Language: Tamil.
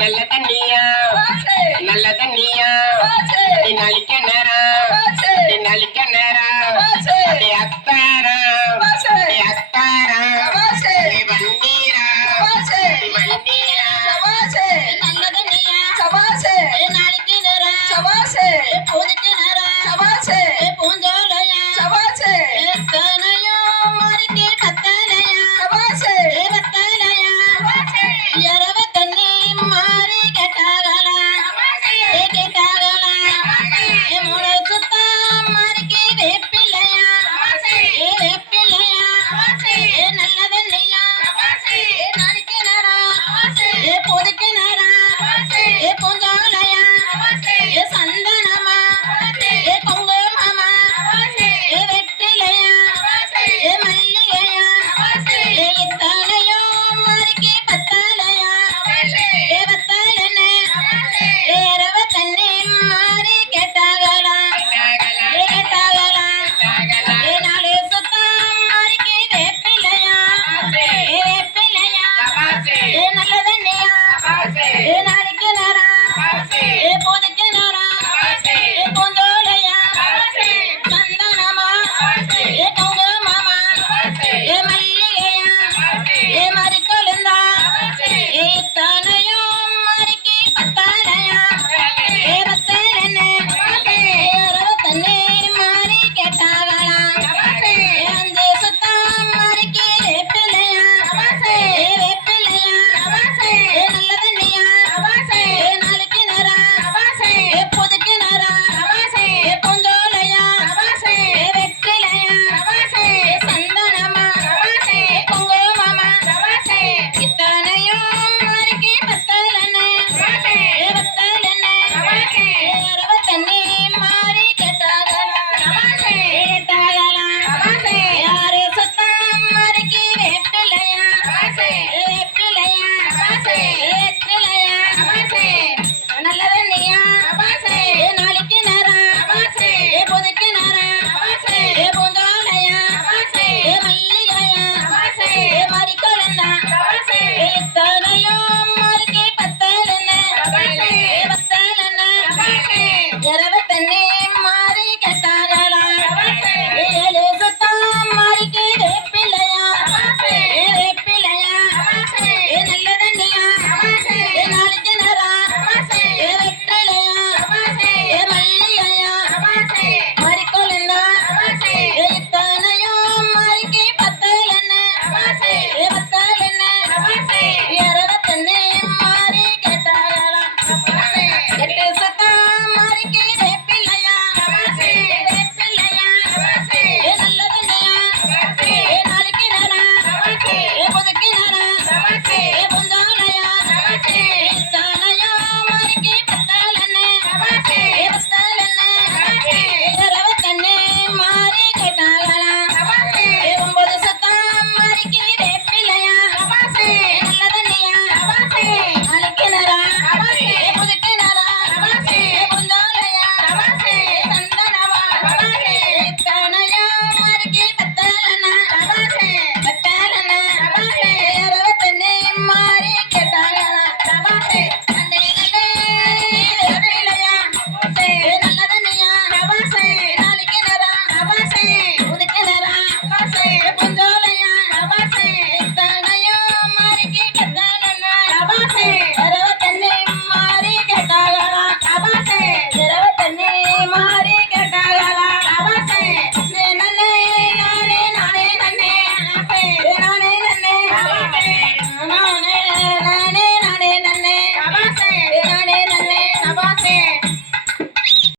நல்ல தண்ணியா? நல்ல தண்ணியா? நீ நலிக்க Mau. esta